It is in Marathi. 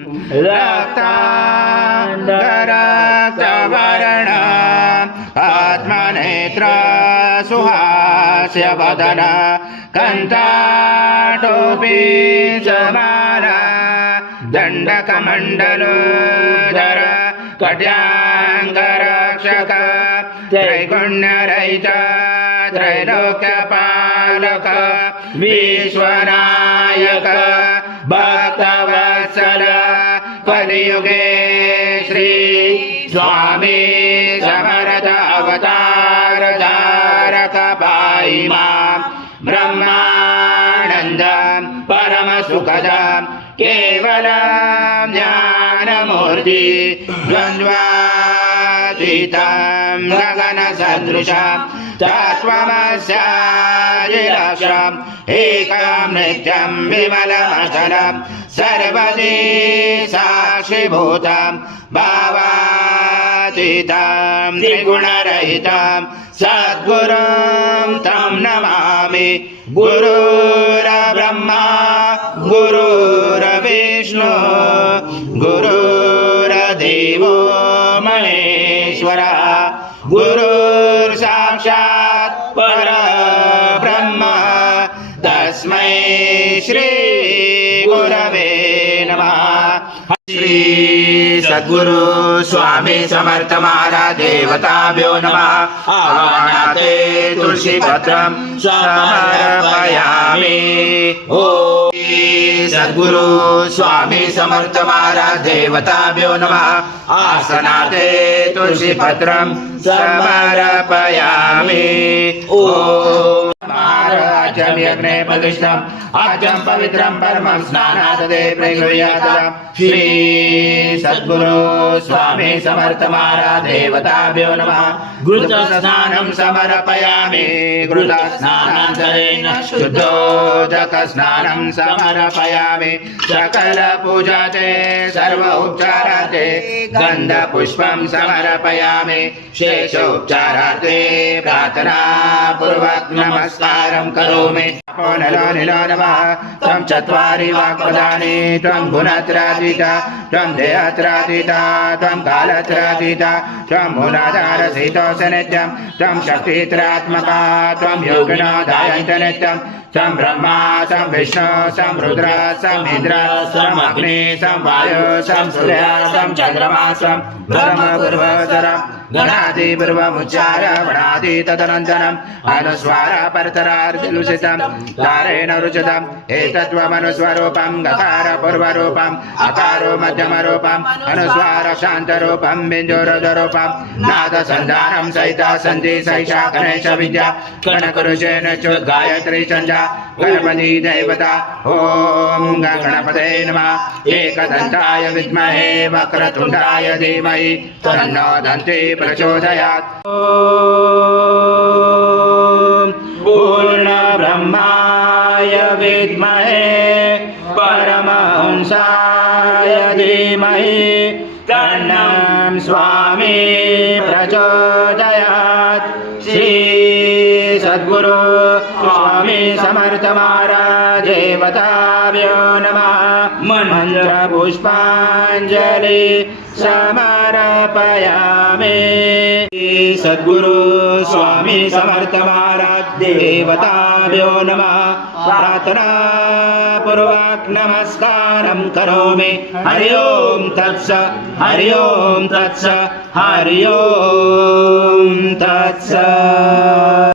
रक्तांगरक्तवर्ण आत्मनेत्र सुहास्य वदन कंठाटोपी समाला दंडकमंडलोदर कट्यांगरक्षक त्रैगुण्यरहित त्रैलोक्यपालक विश्वनायक भक्तवत्सल कलियुगे श्री स्वामी समर्थ अवतार धारक पाहि मां ब्रह्मानंद परम सुखद केवल ज्ञानमूर्ति द्वन्द्वातीतं गगन सदृशं तत्त्वमस्यादिलक्ष्यम् एकं नित्यं विमलमचलं सर्वदि साक्षिभूतं भावातीतं त्रिगुणरहितं सद्गुरुं तं नमामि। गुरुर्ब्रह्मा गुरुर्विष्णु गुरुर्देवो महेश्वरः गुरुर्साक्षात् परब्रह्म तस्मै श्री गुरवे नमः। श्री सद्गुरु स्वामी समर्थ महाराज देवताभ्यो नमः। आवाहनाते तुलसी पत्रं समर्पयामि। ओम सद्गुरु स्वामी समर्थ महाराज देवताभ्यो नमः। आसनाते तुलसी पत्रं समर्पयामि। ओम आचम यज्ञे प्रतिष्ठम् आचम पवित्रं परमं स्नानादे प्रगृह्यात्। श्री सद्गुरु स्वामी समर्थ महाराज देवताभ्यो नमः। घृतस्नानं समर्पयामि। घृतस्नानान्तरेण शुद्धोदकस्नानं समर्पयामि। सकल पूजाते सर्व उपचाराते गन्धपुष्पं समर्पयामि। शेषोपचाराते प्रार्थना पूर्वक नमस्कारं करोमि। नमो नमः। त्वं चत्वारि वाक्पदानि त्वं गुणत्रयातीता त्वं देहत्रयातीता त्वं कालत्रयातीता त्वं मूलाधारस्थितोऽसि नित्यं त्वं शक्तित्रयात्मका त्वं योगिनो ध्यायन्त नित्यं त्वं ब्रह्मा त्वं विष्णु त्वं रुद्र त्वं इन्द्र त्वं अग्नि त्वं वायु त्वं सूर्य त्वं चन्द्रमा त्वं ब्रह्मपूर्वोत्तर गणादि पूर्वमुच्चार वणादि तदनन्तरम् अनुस्वार परतरार्जुलुषितं तारेण रुचितम् एतत्त्वमनुस्वरूपं गकार पूर्वरूपम् अकारो मध्यमरूपम् अनुस्वार शान्तरूपं बिन्दुरुदरूपं नादसन्धानं सहिता सन्धि सैषा गणेश विद्या कनकरुचेन चोद्गायत्री चण्डा गणपति देवता। ॐ गणपते नमः। एकदन्ताय विद्महे वक्रतुण्डाय धीमहि तन्नो दन्ती प्रचोदयात्। ॐ पूर्णब्रह्माय विद्महे परमहंसाय धीमहि तन्नो स्वामी प्रचोदयात्। श्री सद्गुरु स्वामी समर्थ महाराज देवताभ्यो नमः। मंत्र पुष्पांजलि समर्पयामि। सद्गुरु स्वामी समर्थ महाराज देवताभ्यो नमः। प्रार्थना पूर्वक नमस्कारं करोमि। हरि ओम तत्सत् हरि ओम तत्सत् हरि ओम तत्सत्।